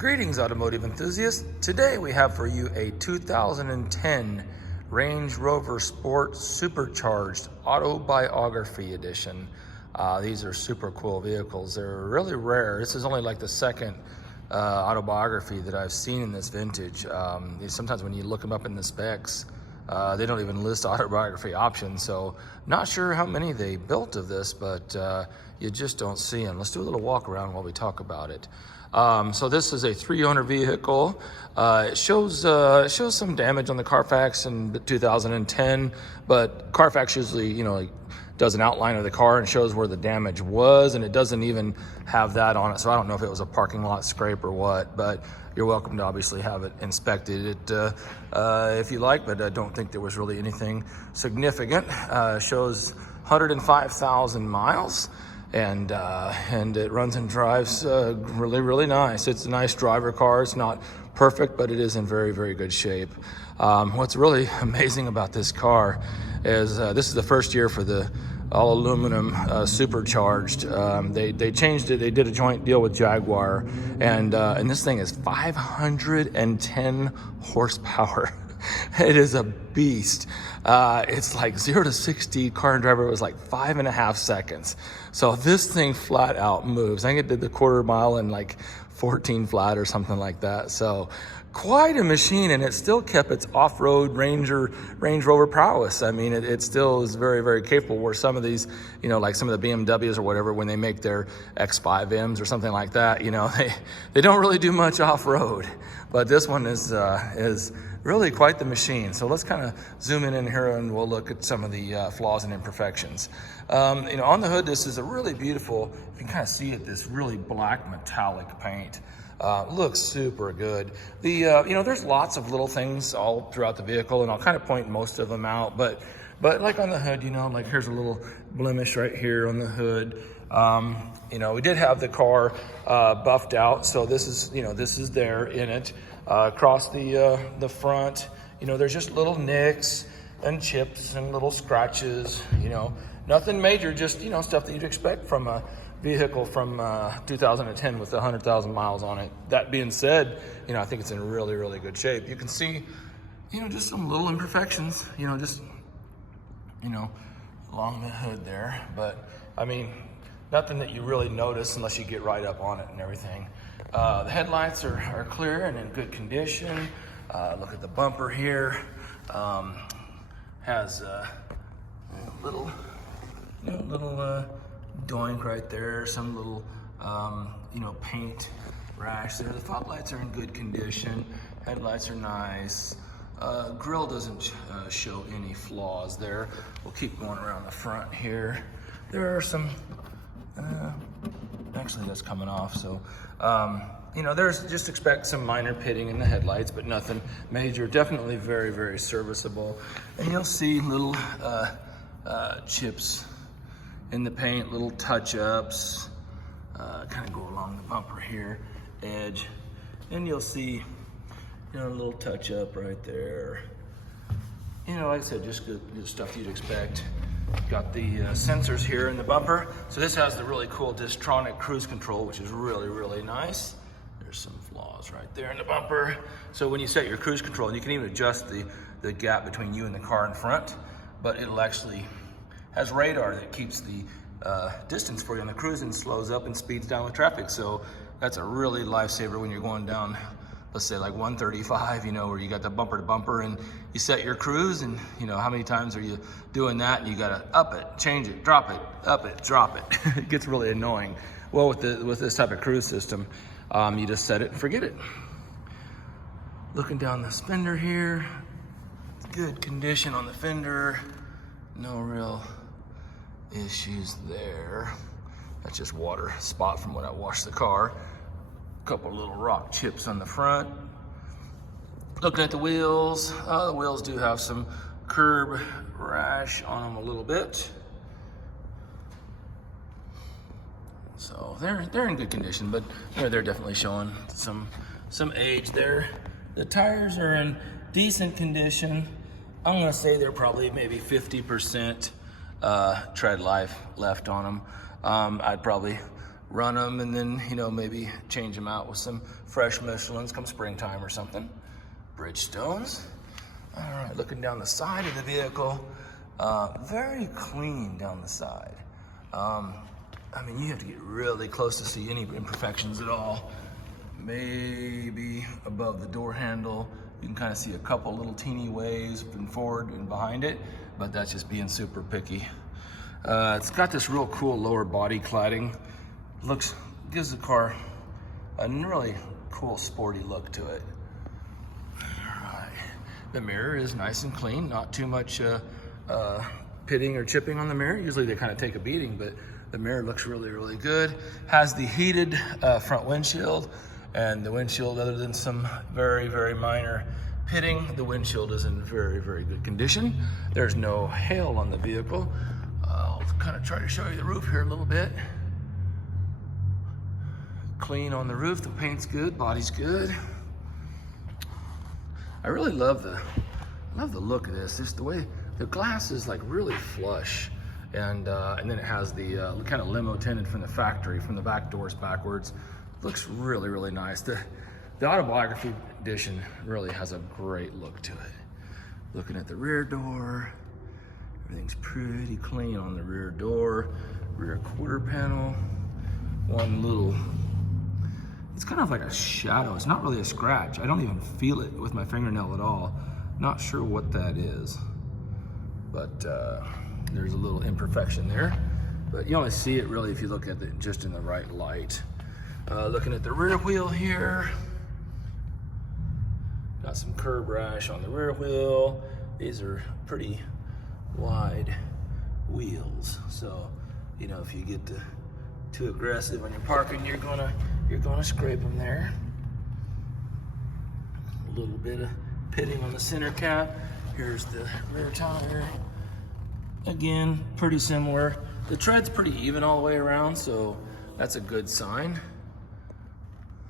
Greetings, automotive enthusiasts. Today we have for you a 2010 Range Rover Sport Supercharged Autobiography Edition. These are super cool vehicles. They're really rare. This is only like the second autobiography that I've seen in this vintage. Sometimes when you look them up in the specs, they don't even list autobiography options, so not sure how many they built of this, but you just don't see them. Let's do a little walk around while we talk about it. So this is a 3-owner vehicle. It shows some damage on the Carfax in 2010, but Carfax usually, does an outline of the car and shows where the damage was, and it doesn't even have that on it. So I don't know if it was a parking lot scrape or what, but you're welcome to obviously have it inspected if you like, but I don't think there was really anything significant. Shows 105,000 miles. And it runs and drives really nice. It's a nice driver car. It's not perfect, but it is in very good shape. What's really amazing about this car is this is the first year for the all aluminum Supercharged. They changed it. They did a joint deal with Jaguar, and this thing is 510 horsepower. It is a beast. It's like 0 to 60 car and driver was like 5.5 seconds. So this thing flat out moves. I think it did the quarter mile in like 14 flat or something like that. So quite a machine, and it still kept its off-road Range Rover prowess. I mean, it still is very capable, where some of these, like some of the BMWs or whatever, when they make their X5Ms or something like that, they don't really do much off-road. But this one is really quite the machine. So let's kind of zoom in here and we'll look at some of the flaws and imperfections. On the hood, this is a really beautiful, you can kind of see it, this really black metallic paint. Looks super good. There's lots of little things all throughout the vehicle, and I'll kind of point most of them out, but like on the hood, like here's a little blemish right here on the hood. We did have the car buffed out, so this is there in it. Across the front, there's just little nicks and chips and little scratches, nothing major, just, stuff that you'd expect from a vehicle from 2010 with 100,000 miles on it. That being said, I think it's in really good shape. You can see, just some little imperfections, along the hood there, but I mean, nothing that you really notice unless you get right up on it and everything. The headlights are clear and in good condition. Look at the bumper here. Has a little doink right there. Some little paint rash there. The fog lights are in good condition. Headlights are nice. Grille doesn't show any flaws there. We'll keep going around the front here. There are some. Actually, that's coming off, so there's just expect some minor pitting in the headlights, but nothing major. Definitely very serviceable. And you'll see little chips in the paint, little touch-ups, kind of go along the bumper here, edge, and you'll see a little touch-up right there. Like I said, just good stuff you'd expect. Got the sensors here in the bumper. So this has the really cool Distronic cruise control, which is really nice. There's some flaws right there in the bumper. So when you set your cruise control, you can even adjust the gap between you and the car in front, but it'll actually has radar that keeps the distance for you on the cruise and slows up and speeds down with traffic. So that's a really lifesaver when you're going down, let's say like 135, where you got the bumper to bumper and you set your cruise, and how many times are you doing that and you gotta up it, change it, drop it, up it, drop it. It gets really annoying. Well, with this type of cruise system, you just set it and forget it. Looking down the fender here, good condition on the fender, no real issues there. That's just water spot from when I washed the car. Couple little rock chips on the front. Looking at the wheels do have some curb rash on them a little bit. So they're in good condition, but they're definitely showing some age there. The tires are in decent condition. I'm gonna say they're probably maybe 50% tread life left on them. I'd probably run them and then, you know, maybe change them out with some fresh Michelins come springtime or something. Bridgestones. All right, looking down the side of the vehicle, very clean down the side. I mean, you have to get really close to see any imperfections at all. Maybe above the door handle, you can kind of see a couple little teeny waves from forward and behind it, but that's just being super picky. It's got this real cool lower body cladding. Gives the car a really cool sporty look to it. All right, the mirror is nice and clean, not too much pitting or chipping on the mirror. Usually they kind of take a beating, but the mirror looks really, really good. Has the heated front windshield, and the windshield, other than some very, very minor pitting, the windshield is in very, very good condition. There's no hail on the vehicle. I'll kind of try to show you the roof here a little bit. Clean on the roof, the paint's good, body's good. I really love the look of this. Just the way the glass is like really flush, and then it has the kind of limo tinted from the factory, from the back doors backwards. Looks really, really nice. The Autobiography edition really has a great look to it. Looking at the rear door, everything's pretty clean on the rear door. Rear quarter panel, one little, it's kind of like a shadow. It's not really a scratch. I don't even feel it with my fingernail at all. Not sure what that is, but there's a little imperfection there. But you only see it really if you look at it just in the right light. Looking at the rear wheel here, got some curb rash on the rear wheel. These are pretty wide wheels, so you know, if you get too aggressive when you're parking, you're gonna scrape them there. A little bit of pitting on the center cap. Here's the rear tire. Again, pretty similar. The tread's pretty even all the way around, so that's a good sign.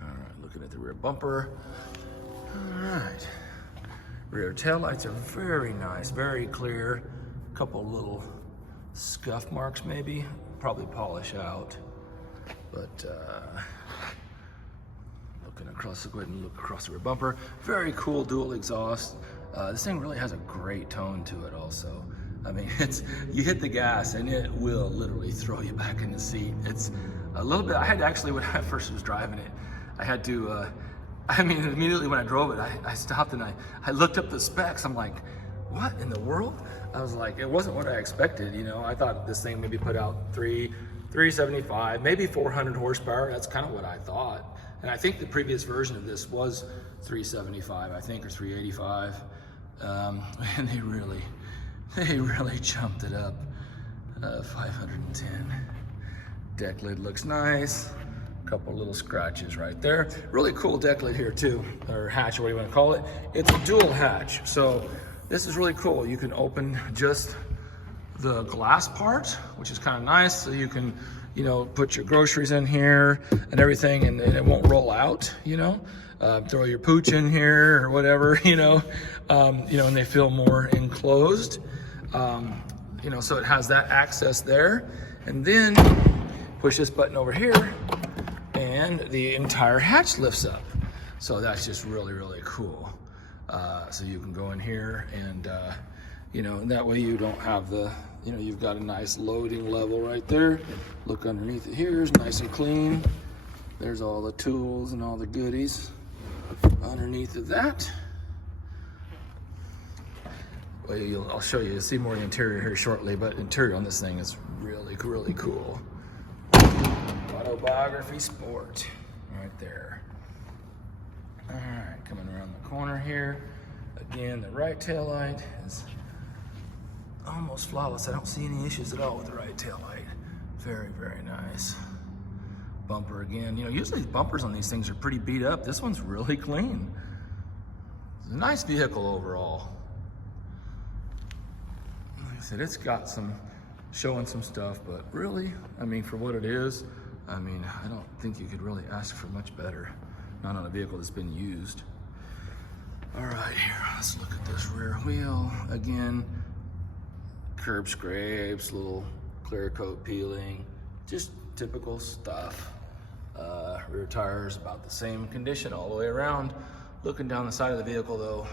All right, looking at the rear bumper. All right, rear taillights are very nice, very clear. A couple little scuff marks maybe, probably polish out. But looking across, go ahead and look across the rear bumper. Very cool dual exhaust. This thing really has a great tone to it also. I mean, you hit the gas and it will literally throw you back in the seat. It's a little bit, I had to actually, when I first was driving it, I had to, I mean, immediately when I drove it, I stopped and I looked up the specs. I'm like, what in the world? I was like, it wasn't what I expected, you know. I thought this thing maybe put out 375, maybe 400 horsepower. That's kind of what I thought. And I think the previous version of this was 375, I think, or 385. And they really jumped it up. 510. Deck lid looks nice. A couple little scratches right there. Really cool deck lid here too, or hatch, or what do you want to call it. It's a dual hatch, so this is really cool. You can open just the glass part, which is kind of nice, so you can, you know, put your groceries in here and everything, and it won't roll out, you know. Throw your pooch in here or whatever, you know, and they feel more enclosed. You know, so it has that access there, and then push this button over here and the entire hatch lifts up. So that's just really, really cool. So you can go in here and, you know, that way you don't have the, you know, you've got a nice loading level right there. Look underneath it here, it's nice and clean. There's all the tools and all the goodies underneath of that. Well, I'll show you, you'll see more of the interior here shortly, but interior on this thing is really, really cool. Autobiography Sport, right there. All right, coming around the corner here. Again, the right tail light is almost flawless. I don't see any issues at all with the right tail light. Very, very nice. Bumper again. You know, usually bumpers on these things are pretty beat up. This one's really clean. It's a nice vehicle overall. Like I said, it's got some, showing some stuff, but really, I mean, for what it is, I mean, I don't think you could really ask for much better. Not on a vehicle that's been used. All right, here, let's look at this rear wheel. Again, curb scrapes, little clear coat peeling. Just typical stuff. Rear tires about the same condition all the way around. Looking down the side of the vehicle though,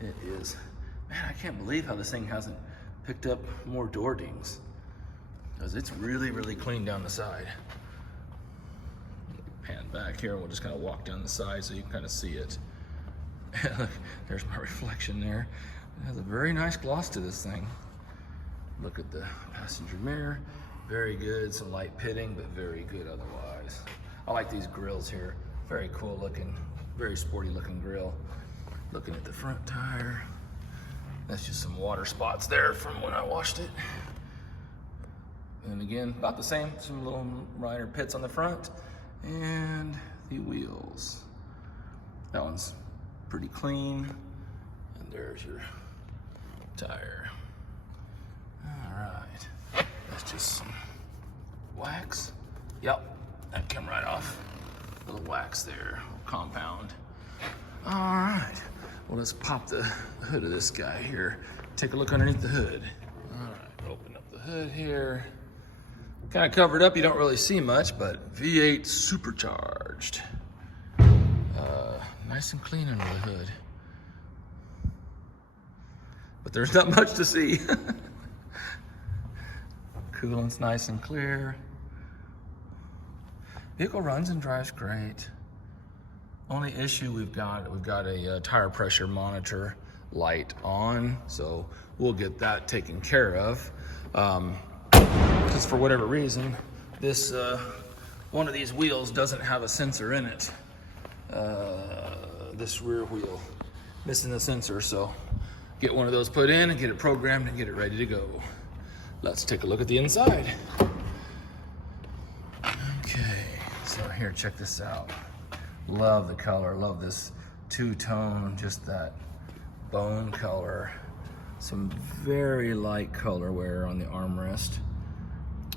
it is, man, I can't believe how this thing hasn't picked up more door dings, because it's really, really clean down the side. Pan back here, we'll just kind of walk down the side so you can kind of see it. Look, there's my reflection there. It has a very nice gloss to this thing. Look at the passenger mirror. Very good, some light pitting, but very good otherwise. I like these grills here. Very cool looking, very sporty looking grill. Looking at the front tire. That's just some water spots there from when I washed it. And again, about the same, some little minor pits on the front. And the wheels. That one's pretty clean. And there's your tire. All right, that's just some wax. Yep, that came right off. Little wax there, little compound. All right, well, let's pop the hood of this guy here. Take a look underneath the hood. All right, open up the hood here. Kind of covered up, you don't really see much, but V8 supercharged. Nice and clean under the hood. But there's not much to see. Coolant's nice and clear. Vehicle runs and drives great. Only issue we've got a tire pressure monitor light on, so we'll get that taken care of. Because for whatever reason, this one of these wheels doesn't have a sensor in it. This rear wheel missing the sensor, so get one of those put in and get it programmed and get it ready to go. Let's take a look at the inside. Okay, so here, check this out. Love the color, love this two-tone, just that bone color. Some very light color wear on the armrest,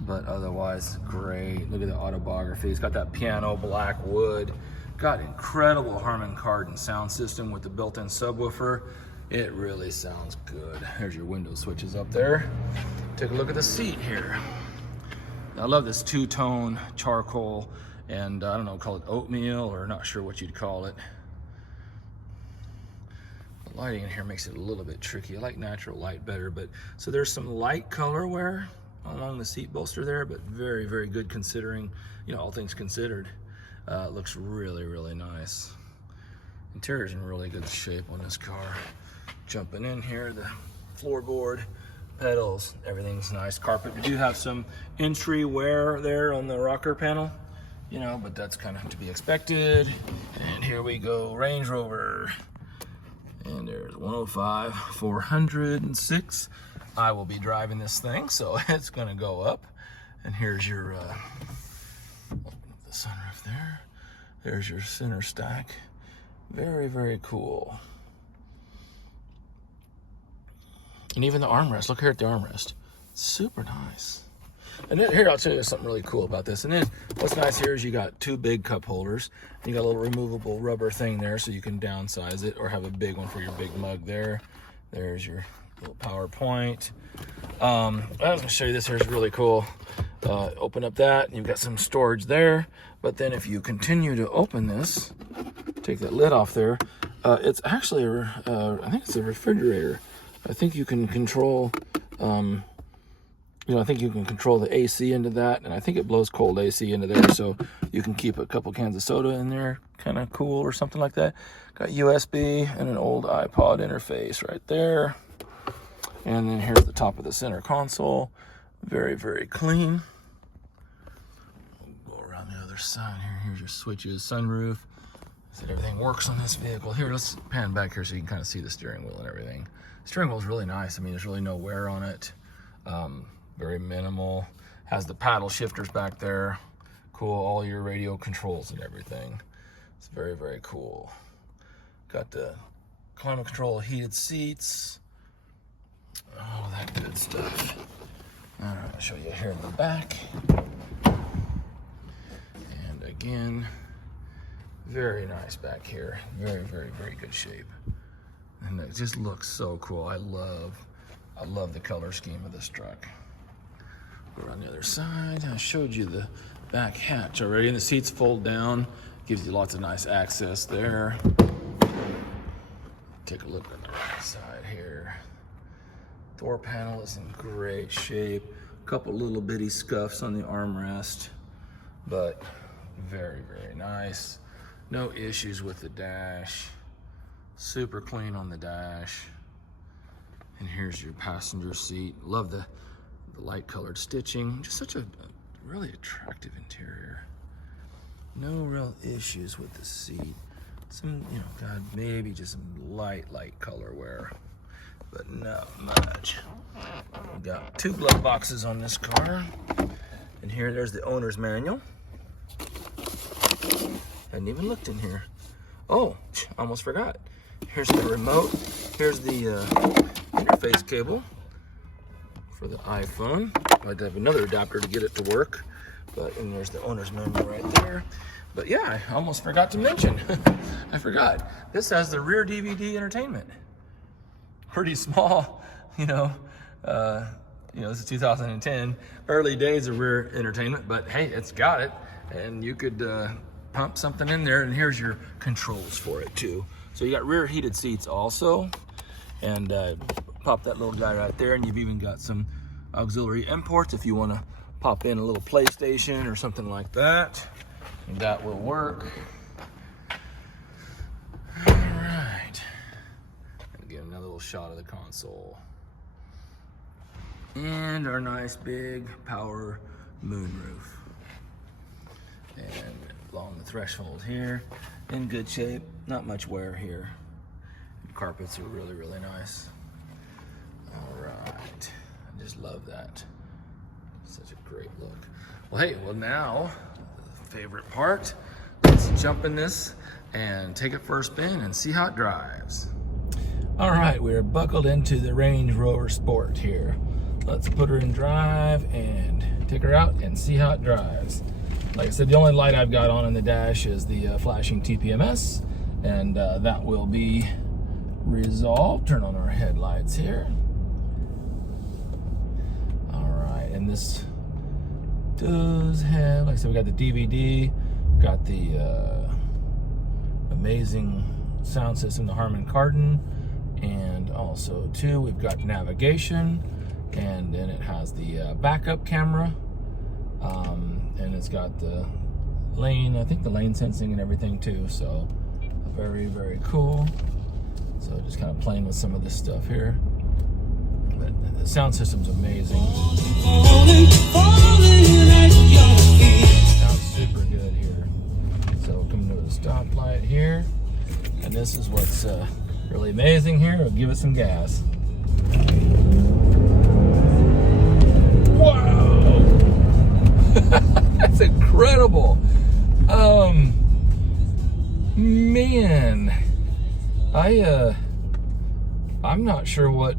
but otherwise great. Look at the Autobiography. It's got that piano black wood. Got incredible Harman Kardon sound system with the built-in subwoofer. It really sounds good. There's your window switches up there. Take a look at the seat here. I love this two-tone charcoal and I don't know, call it oatmeal or not sure what you'd call it. The lighting in here makes it a little bit tricky. I like natural light better, but so there's some light color wear along the seat bolster there, but very, very good considering, you know, all things considered. It looks really, really nice. Interior's in really good shape on this car. Jumping in here, the floorboard, pedals, everything's nice. Carpet, we do have some entry wear there on the rocker panel, you know, but that's kind of to be expected. And here we go, Range Rover. And there's 105, 406. I will be driving this thing, so it's gonna go up. And here's your, open up the sunroof there. There's your center stack. Very, very cool. And even the armrest, look here at the armrest. Super nice. And then here, I'll tell you something really cool about this. And then what's nice here is you got two big cup holders. And you got a little removable rubber thing there so you can downsize it or have a big one for your big mug there. There's your little PowerPoint. I was gonna show you this here, is really cool. Open up that, and you've got some storage there. But then if you continue to open this, take that lid off there, it's actually, I think it's a refrigerator. I think you can control, I think you can control the AC into that, and I think it blows cold AC into there, so you can keep a couple cans of soda in there, kind of cool or something like that. Got USB and an old iPod interface right there. And then here's the top of the center console. Very, very clean. We'll go around the other side here. Here's your switches, sunroof. So everything works on this vehicle. Here, let's pan back here so you can kind of see the steering wheel and everything. The steering wheel is really nice. I mean, there's really no wear on it. Very minimal. Has the paddle shifters back there. Cool, all your radio controls and everything. It's very, very cool. Got the climate control, heated seats, all that good stuff. All right, I'll show you here in the back. And again, very nice back here. Very, very, very good shape. And it just looks so cool. I love the color scheme of this truck. Go around the other side. I showed you the back hatch already, and the seats fold down. Gives you lots of nice access there. Take a look on the right side here. Door panel is in great shape. A couple little bitty scuffs on the armrest, but very, very nice. No issues with the dash. Super clean on the dash. And here's your passenger seat. Love the light colored stitching. Just such a really attractive interior. No real issues with the seat. Some, you know, God, maybe just some light color wear, but not much. We've got 2 glove boxes on this car. And here, there's the owner's manual. Hadn't even looked in here. Oh, almost forgot. Here's the remote. Here's the interface cable for the iPhone. I'd have another adapter to get it to work, and there's the owner's manual right there. But yeah, I almost forgot to mention. I forgot. This has the rear DVD entertainment. Pretty small, you know. This is 2010, early days of rear entertainment, but hey, it's got it, and you could pump something in there, and here's your controls for it too. So you got rear heated seats also, and pop that little guy right there, and you've even got some auxiliary imports if you want to pop in a little PlayStation or something like that. And that will work. All right. And get another little shot of the console. And our nice big power moonroof. And along the threshold here, in good shape. Not much wear here. And carpets are really, really nice. All right. I just love that. Such a great look. Well, hey, now, favorite part. Let's jump in this and take it for a spin and see how it drives. All right, we're buckled into the Range Rover Sport here. Let's put her in drive and take her out and see how it drives. Like I said, the only light I've got on in the dash is the flashing TPMS, and that will be resolved. Turn on our headlights here. All right, and this does have, like I said, we got the DVD, got the amazing sound system, the Harman Kardon, and also too we've got navigation, and then it has the backup camera, and it's got the lane, I think the lane sensing and everything too, so very, very cool. So just kind of playing with some of this stuff here, but the sound system's amazing. Sounds super good here. So coming to the stoplight here, and this is what's really amazing here. We'll give it some gas. Wow, that's incredible. Man, I'm not sure what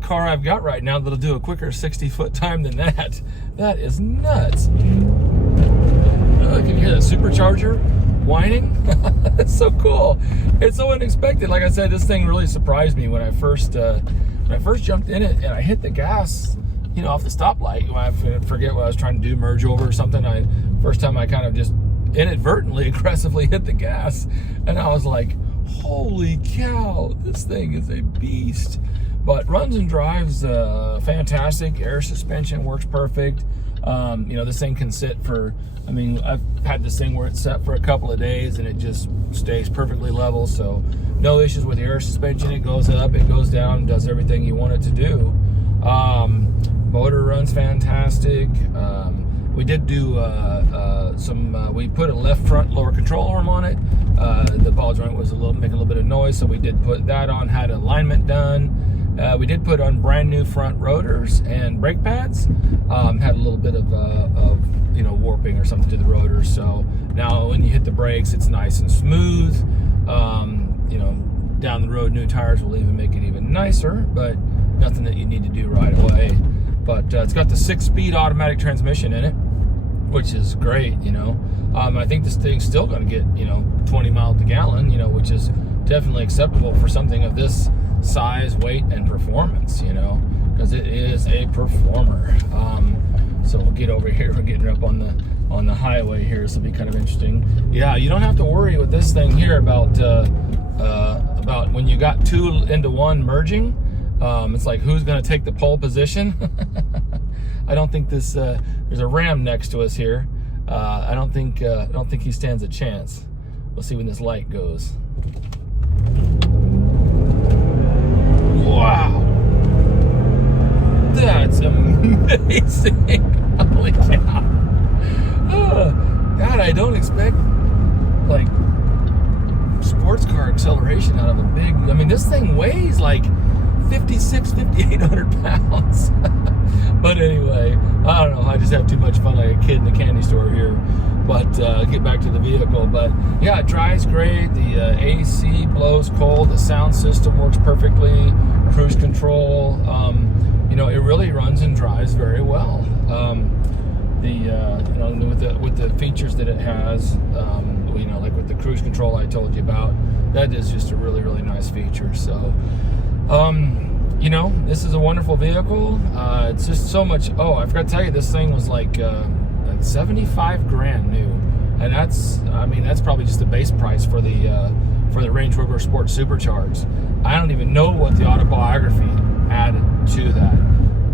car I've got right now that'll do a quicker 60-foot time than that. That is nuts. Can you hear that supercharger whining? That's so cool. It's so unexpected. Like I said, this thing really surprised me when I first jumped in it and I hit the gas, you know, off the stoplight. I forget what I was trying to do, merge over or something. First time I kind of just inadvertently aggressively hit the gas, and I was like, holy cow, this thing is a beast. But runs and drives fantastic. Air suspension works perfect. This thing can sit for, I've had this thing where it's set for a couple of days and it just stays perfectly level. So no issues with the air suspension. It goes up, it goes down, does everything you want it to do. Motor runs fantastic. We did do we put a left front lower control arm on it. The ball joint was making a little bit of noise, so we did put that on, had alignment done. We did put on brand new front rotors and brake pads. Had a little bit of warping or something to the rotors. So now when you hit the brakes, it's nice and smooth. Down the road, new tires will even make it even nicer, but nothing that you need to do right away. But it's got the 6-speed automatic transmission in it, which is great. I think this thing's still going to get 20 miles to gallon, which is definitely acceptable for something of this size, weight, and performance. because it is a performer. So we'll get over here. We're getting up on the highway here. This will be kind of interesting. Yeah, you don't have to worry with this thing here about when you got two into one merging. It's like, who's going to take the pole position? I don't think this. There's a Ram next to us here. I don't think he stands a chance. We'll see when this light goes. Wow, that's amazing! Holy cow! God, I don't expect like sports car acceleration out of a big. I mean, this thing weighs like 5,800 pounds. But anyway, I don't know. I just have too much fun like a kid in a candy store here. But get back to the vehicle. But yeah, it drives great. The AC blows cold. The sound system works perfectly. Cruise control. You know, it really runs and drives very well. You know, with the features that it has, you know, like with the cruise control I told you about, that is just a really, really nice feature. So, you know, this is a wonderful vehicle. It's just so much. Oh, I forgot to tell you, this thing was like 75 grand new, and that's, I mean, that's probably just the base price for the Range Rover Sport Supercharged. I don't even know what the Autobiography added to that.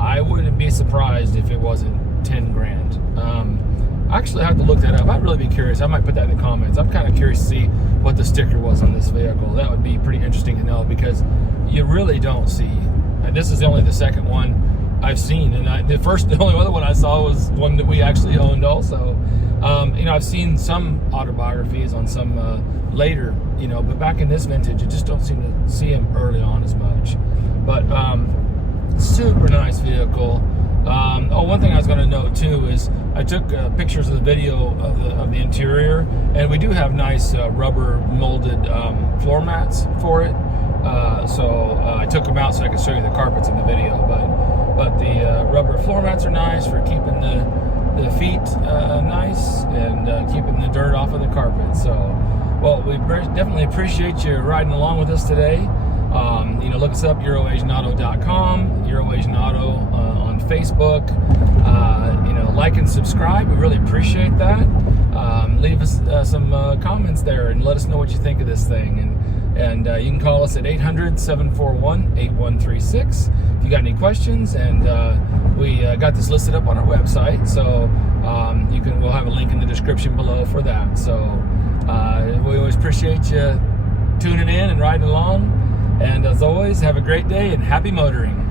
I wouldn't be surprised if it wasn't 10 grand. I actually have to look that up. I'd really be curious. I might put that in the comments. I'm kind of curious to see what the sticker was on this vehicle. That would be pretty interesting to know, because you really don't see, and this is only the second one I've seen, and the only other one I saw was one that we actually owned also. You know, I've seen some Autobiographies on some later, you know, but back in this vintage, you just don't seem to see them early on as much. But super nice vehicle. Oh, one thing I was going to note too is I took pictures of the video of the interior, and we do have nice rubber molded floor mats for it. So I took them out so I could show you the carpets in the video. But the rubber floor mats are nice for keeping the feet nice and keeping the dirt off of the carpet. So, well, we definitely appreciate you riding along with us today. You know, look us up, EuroAsianAuto.com, EuroAsianAuto on Facebook. You know, like and subscribe. We really appreciate that. Leave us some comments there and let us know what you think of this thing. And you can call us at 800-741-8136 if you got any questions. And we got this listed up on our website, so we'll have a link in the description below for that. So we always appreciate you tuning in and riding along. And as always, have a great day and happy motoring.